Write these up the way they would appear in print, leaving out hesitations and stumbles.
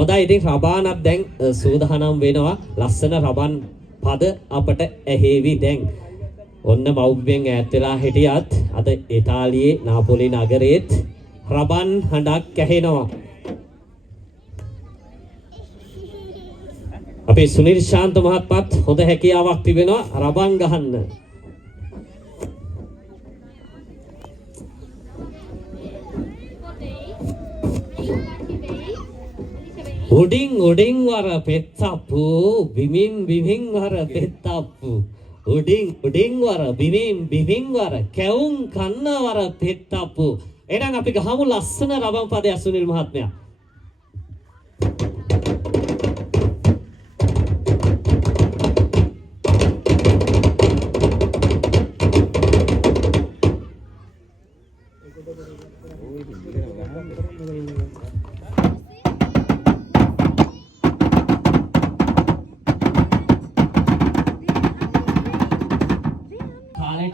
හොඳයි ඉතින් රබානක් දැන් සූදානම් වෙනවා. ලස්සන රබන් පද අපට ඇහෙවි දැන්. ඔන්න මව්බෙන් ඈත් වෙලා හිටියත් අද ඉතාලියේ නාපොලි නගරයේත් රබන් හඬක් ඇහෙනවා. අපේ සුනිල් ශාන්ත මහත්මයාත් හොඳ හැකියාවක් තිබෙනවා රබන් ගහන්න. උඩින් උඩින් වර පෙත්තප්පු බිමින් බිමින් වර පෙත්තප්පු උඩින් උඩින් වර බිමින් බිමින් වර කැවුම් කන්න වර පෙත්තප්පු. එහෙනම් අපි ගහමු ලස්සන රබන් පදයක් සුනිල් මහත්මයා.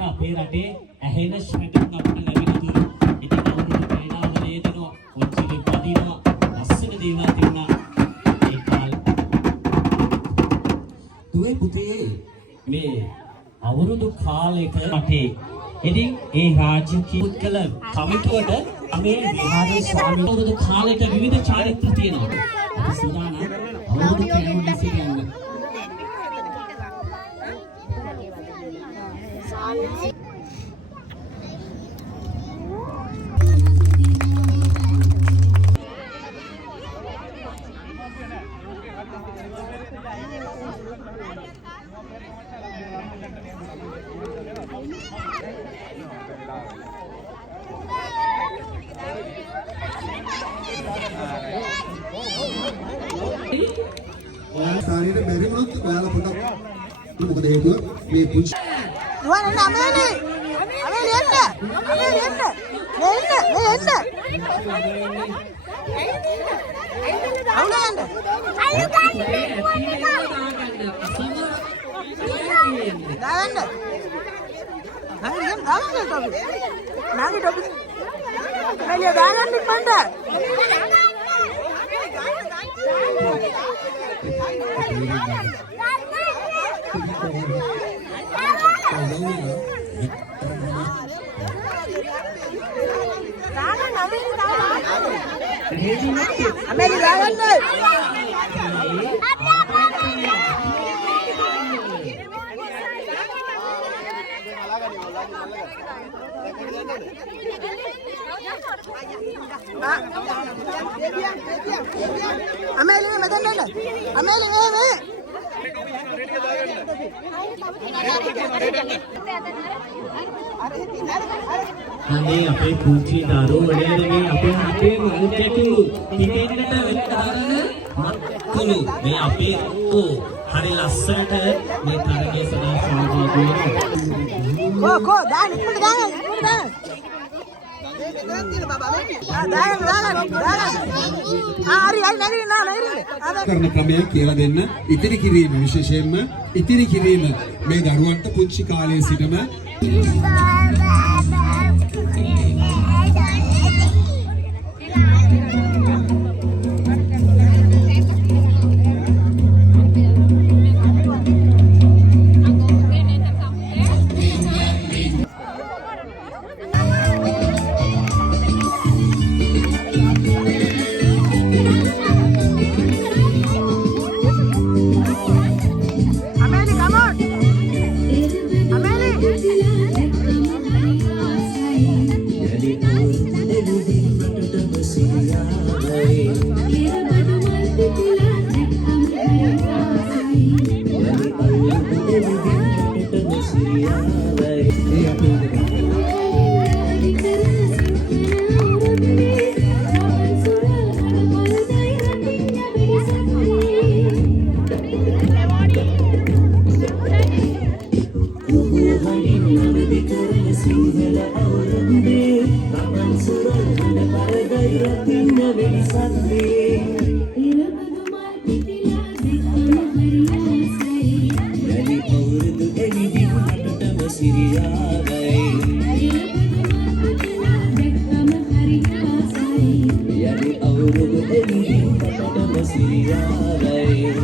අපේ රටේ ඇහෙන ශබ්දයක් අපිට ලැබෙනවා. ඉතින් අවුරුදු පේනාවලේ දෙනවා. ඔච්චර පදිනවා. ලස්සන දේවල් තිබුණා. ඒ කාලේ. දුවේ පුතේ මේ අවුරුදු කාලයක රටේ ඉතින් ඒ රාජකීය පුද්ගල කමිටුවට මේ විහාරයේ ස්වාමීන් අවුරුදු කාලයක විවිධ චාරිත්‍ර තියෙනවා. අපි සූදානම් අවුරුදු කැලුම් දැසි ගන්න. කාර්යයට බැරි වුණොත් ඔයාලා පොඩක් මොකද හේතුව මේ පුංචි දුවන්න අමේලි එන්න අවුලන්න දාන්න නාගි ටොපි මෙලිය දාන්න ඉක්මනට Ameli දාගන්න Ameli මෙතන එන්න Ameli මේ අනේ අපේ කුංචි දරුවෝ නේද මේ අපේ මුකෙතු ටිකෙන්නට වෙතරන මත්කුළු මේ අපේ හරි ලස්සනට මේ තරගේ සදා සහභාගී වෙනවා කෝ දාන්න දාන්න කරන ක්‍රමය කියලා දෙන්න. ඉතිරි කිරීම විශේෂයෙන්ම ඉතිරි කිරීම මේ දරුවන්ට පුංචි කාලයේ සිටම Ameli සිරියාවයි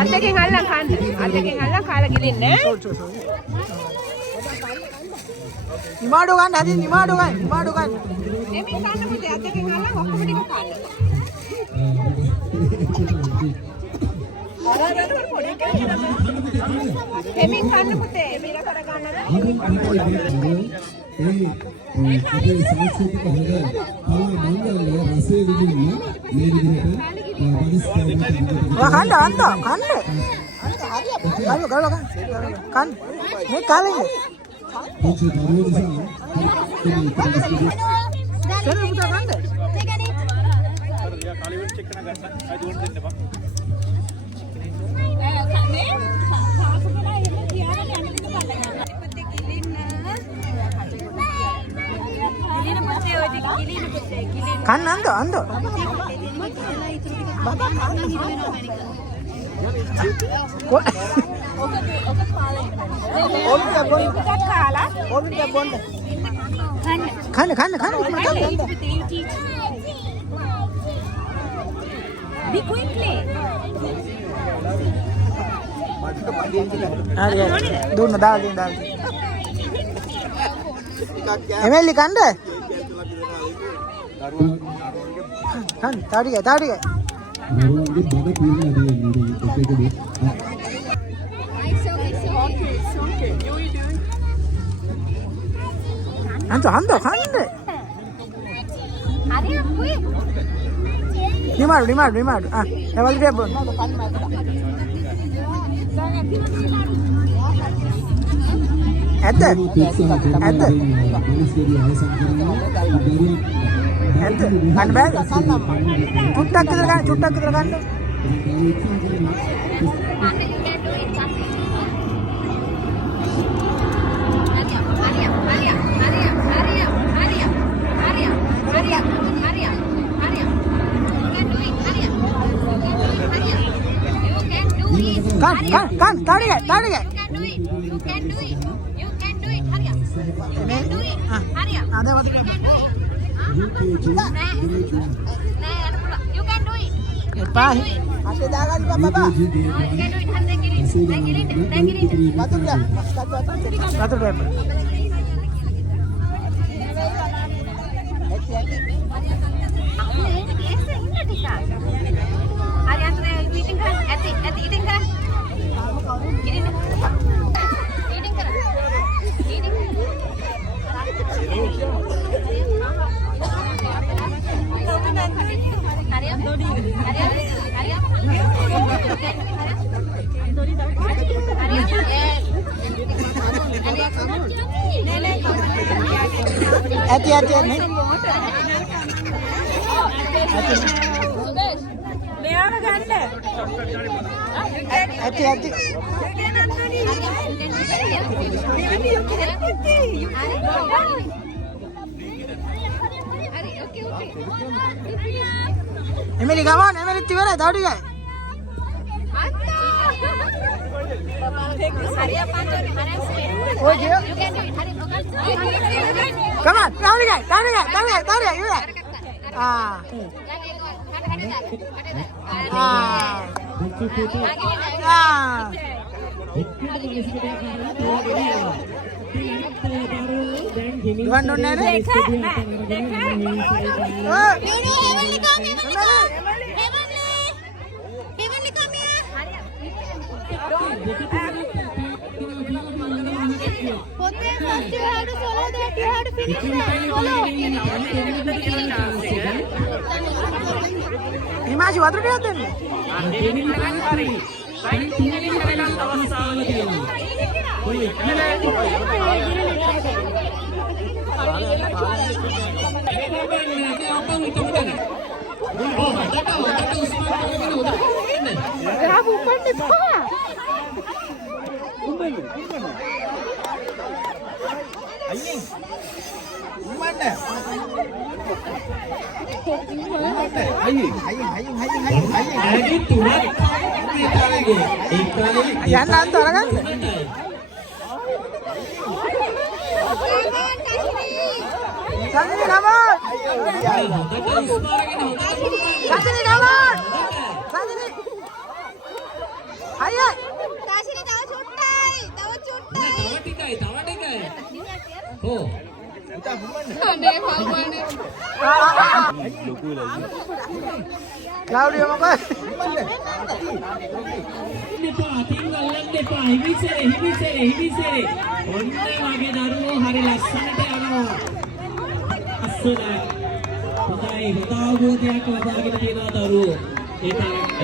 අතකින් අල්ලන් කන්න. අතකින් අල්ලන් කාලා ගිලින්නේ. නිමාඩු ගන්න හදින් නිමාඩු ගන්න එමින් කන්න පුතේ අතකින් අල්ලන් ඔක්කොම ටික කන්න. එමින් කන්න පුතේ මිල කර ගන්නද? අපේ සංස්කෘතික හොඳ කලා මණ්ඩලයේ රසය විඳින්න මේ විදිහට කන්න මේ කාලේ පුංචි දරුවෝ නිසා කන්න අන්ද කන්න Be quickly. දුන්න දාගෙන එමෙල්ලි කන්න තාඩිය දරුවන්ගේ බඩ පිරෙන දේ එකකදී අන්ත කන්න හරි quick. නිමාඩු එවල් දෙබොන් ඇත්ත කන්න බෑ චුට්ටක් විතර ගන්න Kan, tarik. You can do it. Hurry up. Hurry up. Ada waktu. You can do it. You can do it. Apa? Ada dagan juga baba. You can do it. Hands Batu dah. Batu dah. Hari antara eating kan? Eating kan? Eating kan? Hati-hati nih. Hati-hati. Emily, come on. Emily, tiwara, daudi gay. Hurry up, Anton. Hurry up, speed. Oh, yeah. You can do it. Hurry up. Come on. Tarik. You lah. Ah. Lagi ekor. Ada tak? Ah. Lagi ni. Ah. Tuan Dona ni. Dekha. Oh. Heavenly come, Heavenly come here. Hurry up. Pote, first you have to follow that. You have to finish that. Himashi වතුර ටිකක් දෙන්න. යන්න අන්තර ගන්න. Sanjini come on. Sanjini come on. Sanjini. Ayo. Tashini tahu cuttai. Claudio මොකද? හිමිසෙරේ. ඔන්න වගේ දරුවෝ හරි ලස්සනට යනවා. අස්සනයි. හොඳයි. හොඳ අවබෝධයක් ලබාගෙන තියෙනවා දරුවෝ. ඒ තරමට.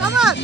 come on.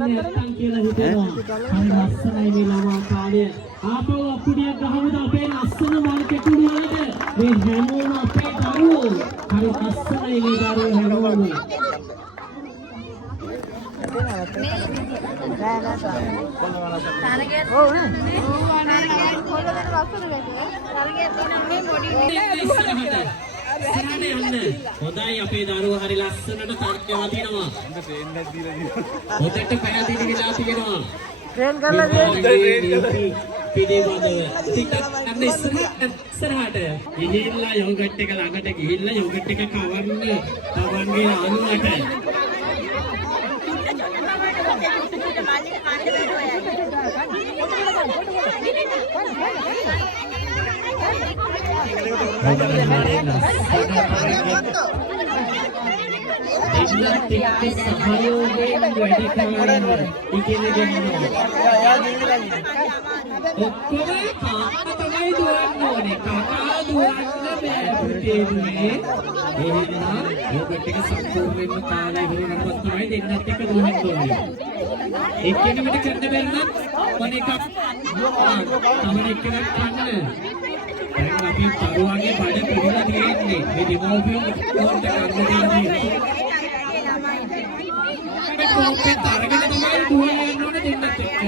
නැත්තම් කියලා හිතෙනවා. හරි ලස්සනයි මේ ළමා කාලය. ආපහු අප්පුඩියක් ගහමුද අපේ ලස්සන මල් කෙටුළු වලට. මේ හැමෝම අපේ දරුවෝ. හරි ලස්සනයි මේ දරුවෝ හැමෝම. හොඳයි අපේ දරුවෝ හරි ලස්සනට තර්කවා තිනවා. හොදට පැහැදිලි වෙලා තියෙනවා. ट्रेन කරලා දෙන්න. පිළිබඳව ටිකක් අන්න ඉස්සරහට ගිහිල්ලා යෝගට් එක ළඟට ගිහිල්ලා යෝගට් එක කවන්න තමන්ගේ අනුවට සහයෝගයෙන් වැඩ කරන්න ඉගෙන ගන්නවා. ඔක්කොම කාකා තමයි දුවන්න ඕනේ. කාකා දුවන්න බෑ පුතේනේ. එහෙනම් යෝගට් එක සම්පූර්ණයෙන්ම කාලය ඉවරනකොට තමයි දෙන්නත් එක්ක දුවන්න ඕනේ. එක්කෙනෙකුට කරන්න බැරි නම් මොන එකක් තව එක්කෙනෙක් කන්න. දැන් අපි තරුවගේ බඩ පිළිලා තියෙන්නේ. මේ දෙමෝපියෝ කොහොමද කරන්නේ? කොහොමද තරගෙන තමයි දුවන්න යන්න ඕනේ දෙන්නත් එක්ක.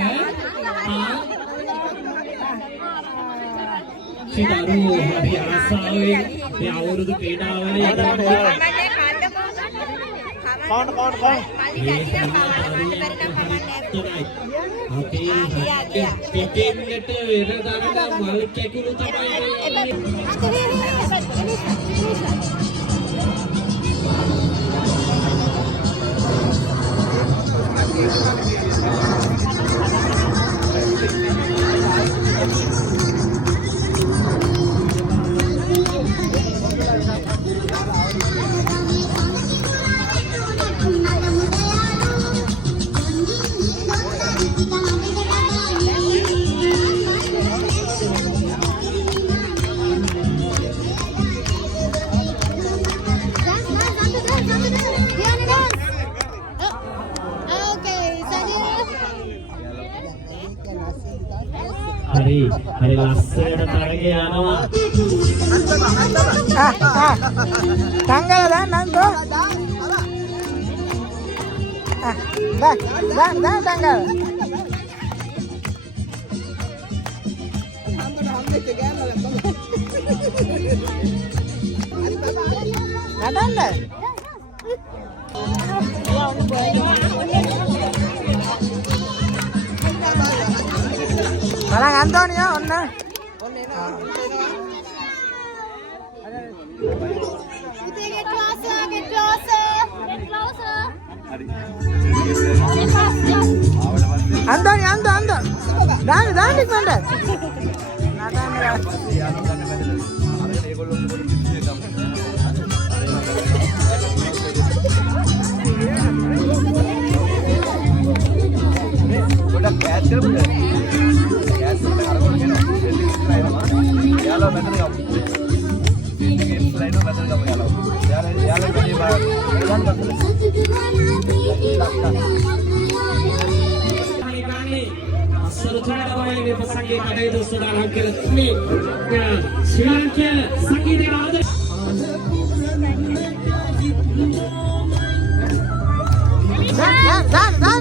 සිතාරු හරි ආසාවෙන් මේ අවුරුදු ක්‍රීඩාවල පිටින්ට වෙරදරට මල් කැකුළු තමයි හරි හරි ලස්සනට තරගය යනවා. තංගල දාන්නම්කෝ. දාන්න තංගල. නඩන්න. බලන් අන්තෝනියෝ ඔන්න. Get closer, get closer, get closer. අන්තෝනියෝ අන්තෝ. දාන්න ඉක්මනට. දාන්න.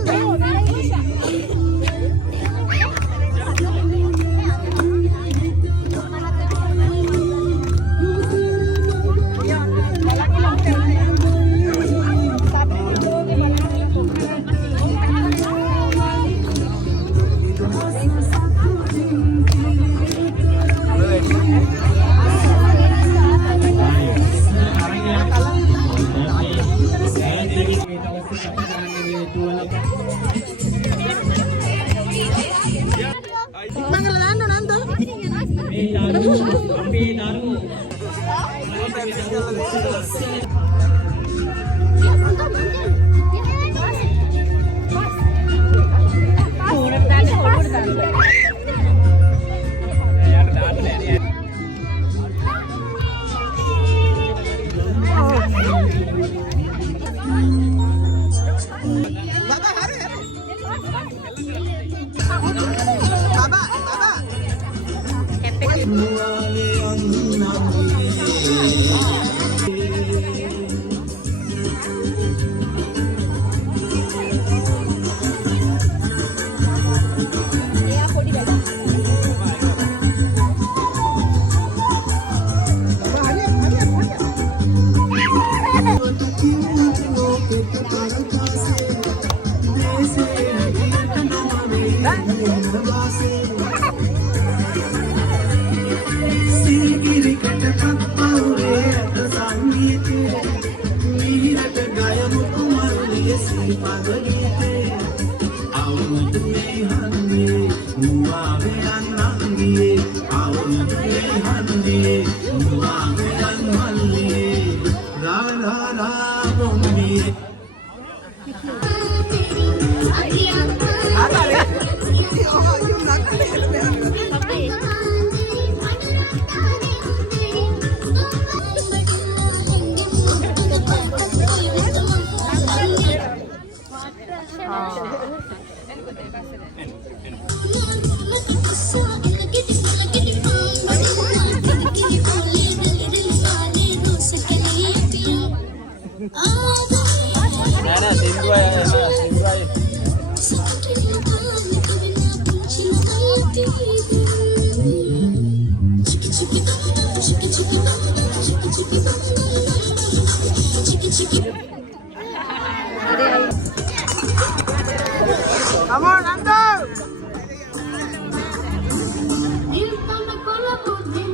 Come on, Nando!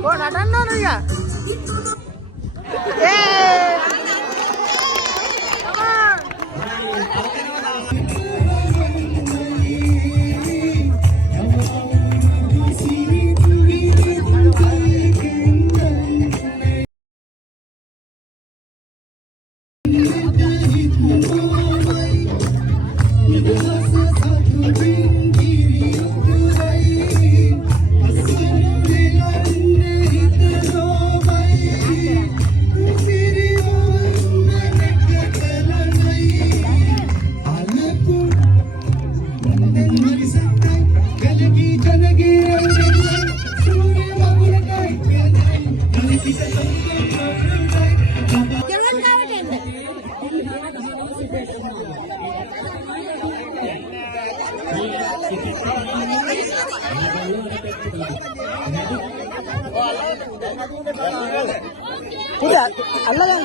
Oh, Nando, no, yeah. Hey! Come on! Udah, Allah yang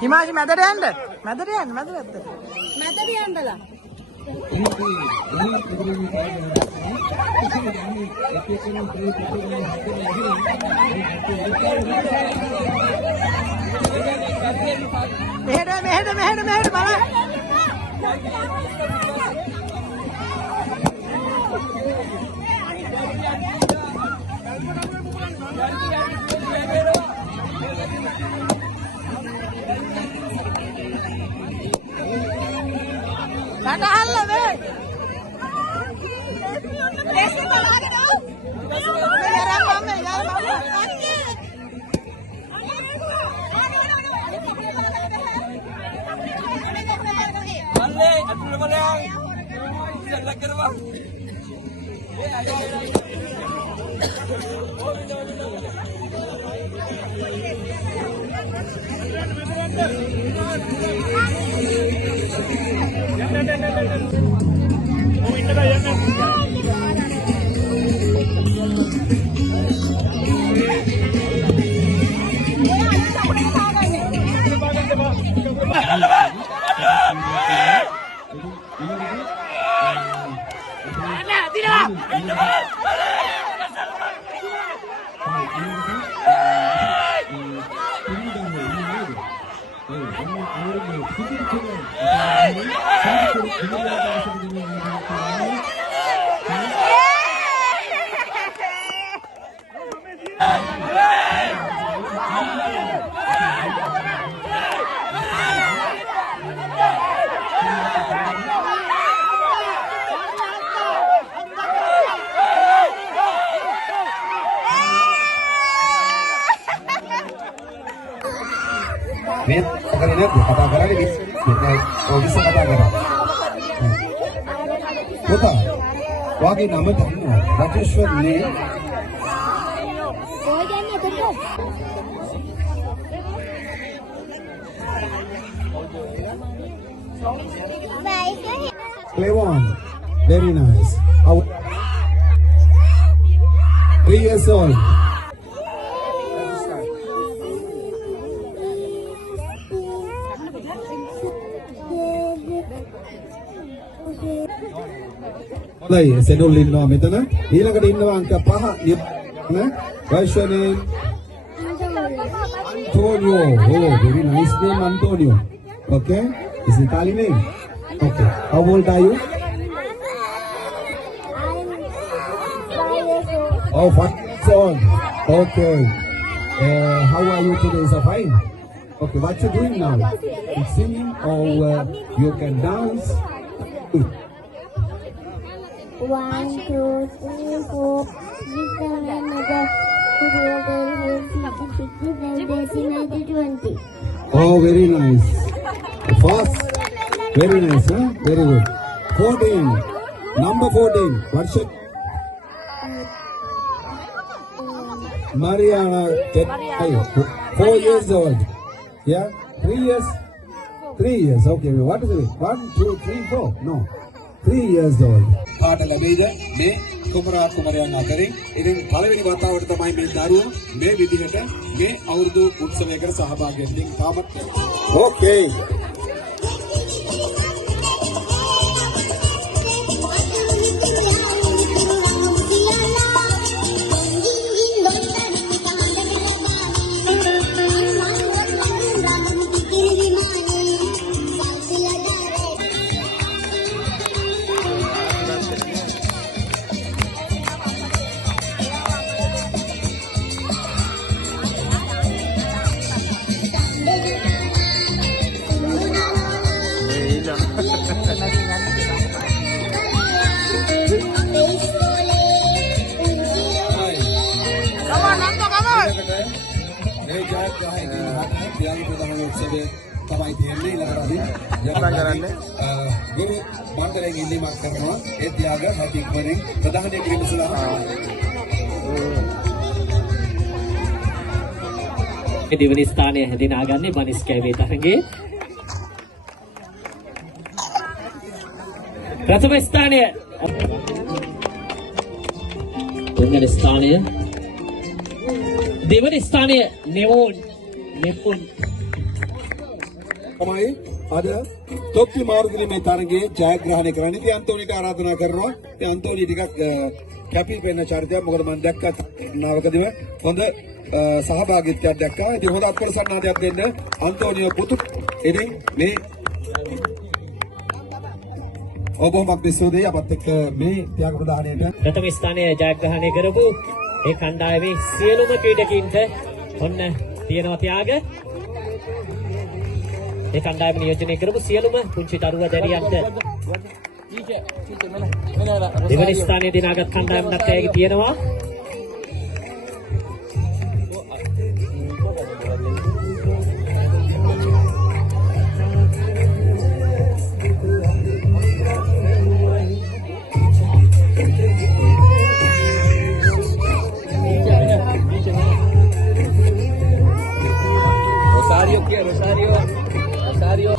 හිමාෂි මැදට යන්න. මෙහෙට බලන්න. මේ කරන්නේ නැද්ද? කතා කරන්නේ ඔෆිස් එක කතා කරා. පුතා වාගේ නම දන්නවා. රාජේශ්වර් නේ. Clevan, very nice. How 3 years old. හොඳයි සෙඩුල් ඉන්නවා මෙතන ඊළඟට ඉන්නවා අංක 5 නේ what's your name Antonio oh very nice name Antonio okay is it Italian name okay how old are you oh 5 years old okay how are you today is fine Okay, what you doing now? You singing or you can dance? 1, 2, 3, 4. Different another 20. Oh, very nice. Fast. Very nice, huh? Very good. 14. Number 14. What's it? Mariana. 4 years old. Yeah? 3 years? 3 years. Okay. What is it? 1, 2, 3, 4. No. 3 years old. පාට ලැබෙයිද මේ කුමරා කුමරයන් අතරින් ඉතින් පළවෙනි වතාවට තමයි මේ දරුවෝ මේ විදිහට මේ අවුරුදු උත්සවයකට සහභාගී වෙන්නේ. තාමත් ඕකේ. මේ ජාත්‍යන්තර ප්‍රධාන උත්සවය තමයි තියෙන්නේ ඊළඟට ගුරු මණ්ඩලයෙන් ඉල්ලීමක් කරනවා ඒ ත්‍යාග හැකි ඉක්මනින් ප්‍රධාන කිරීම සඳහා දෙවනි ස්ථානය හැදිනාගන්නේ මනිස් කැවේ තරඟේ. ප්‍රථම ස්ථානය තුන්වෙනි ස්ථානය දෙවනි ස්ථානය නෙවුන් තමයි අද තොප්පි මාරු කිරීමේ තරගයේ ජයග්‍රහණය කරන්නේ. ඉතින් අන්තෝනිට ආරාධනා කරනවා. ඉතින් අන්තෝනි ටිකක් කැපී පෙනෙන චරිතයක්. මොකද මම දැක්කත් නාවකදීම හොඳ සහභාගීත්වයක් දැක්කා. ඉතින් හොඳ අත්පොරසන්නාදයක් දෙන්න අන්තෝනියෝ පුතු. ඉතින් මේ ඔබමක් දෙසෝදේ අපත් එක්ක මේ ත්‍යාග ප්‍රදානයට ප්‍රථම ස්ථානය ජයග්‍රහණය කරපු ඒ කණ්ඩායමේ සියලුම ක්‍රීඩකයින්ට ඔන්න තියෙනවා ත්‍යාග. ඒ කණ්ඩායම නියෝජනය කරපු සියලුම පුංචි දරුවා දැරියන්ට දෙවනි ස්ථානයේ දිනාගත් කණ්ඩායමට ත්‍යාග තියෙනවා. Rosario.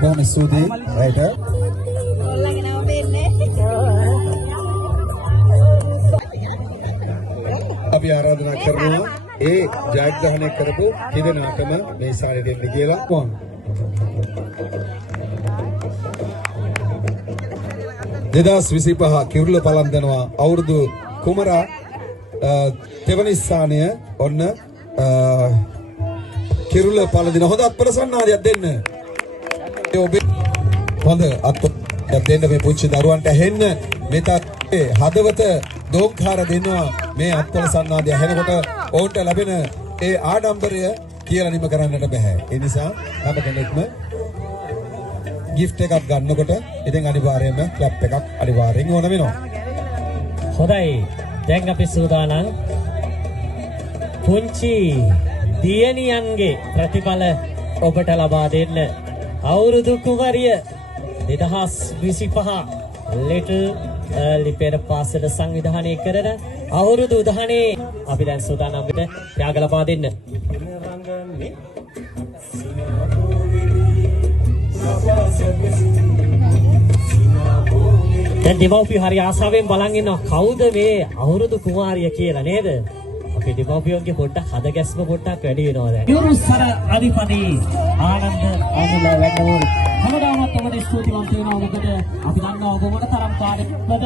Bom Sude, right here. අපි ආරාධනා කරනවා ඒ ජයග්‍රහණය කරපු දෙදෙනාටම මේ සාරය දෙන්න කියලා. කොහොම 2025 කිරුළ පලන්දනවා අවුරුදු කුමරා දෙවනි ස්ථානය ඔන්න කිරුළ පළඳින හොඳ අත්පොරසන්නාදයක් දෙන්න. ඔබේ හොඳ අත්පොරසන්නාදයක් දෙන්න මේ පුංචි දරුවන්ට ඇහෙන්න මේ තාත්තේ හදවත දෝංකාර දෙනවා මේ අත්පොරසන්නාදය ඇහෙනකොට ඔවුන්ට ලැබෙන ඒ ආඩම්බරය කියලා නිම කරන්නට බෑ. ඒ නිසා හැම කෙනෙක්ම gift එකක් ගන්නකොට ඉතින් අනිවාර්යයෙන්ම ක්ලැප් එකක් අනිවාර්යෙන් ඕන වෙනවා. හොඳයි. දැන් අපි සූදානම් පුංචි දියණියන්ගේ ප්‍රතිඵල ඔබට ලබා දෙන්න. අවුරුදු කුමරිය 2025 Little ලිපේර පාසල සංවිධානය කරන අවුරුදු උදාහරණේ අපි දැන් සූදානම් වෙට ත්‍යාග ලබා දෙන්න. දැන් දෙමව්පිය හරි ආසාවෙන් බලන් ඉන්නවා කවුද මේ අවුරුදු කුමාරිය කියලා නේද? අපි දෙමව්පියන්ගේ පොඩ්ඩක් හද ගැස්ම පොඩ්ඩක් වැඩි වෙනවා දැන්. යුරුසර අධිපති ආනන්ද අනුල වැඩවල හැමදාමත් ඔබට ස්තුතිවන්ත වෙනවා. මොකද අපි දන්නවා ඔබ මොන තරම් පාඩකද